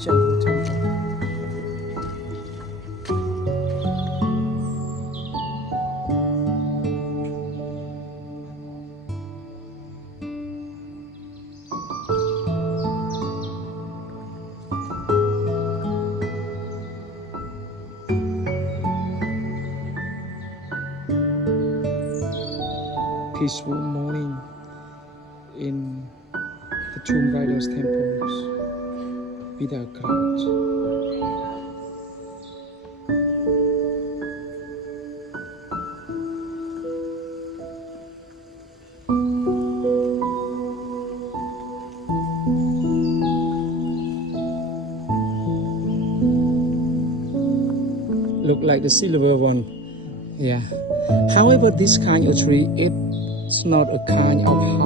jungle temple. Peaceful morning in the Tomb Riders temples without crowds. Look like the silver one. Yeah. However, this kind of tree, it's not a kind of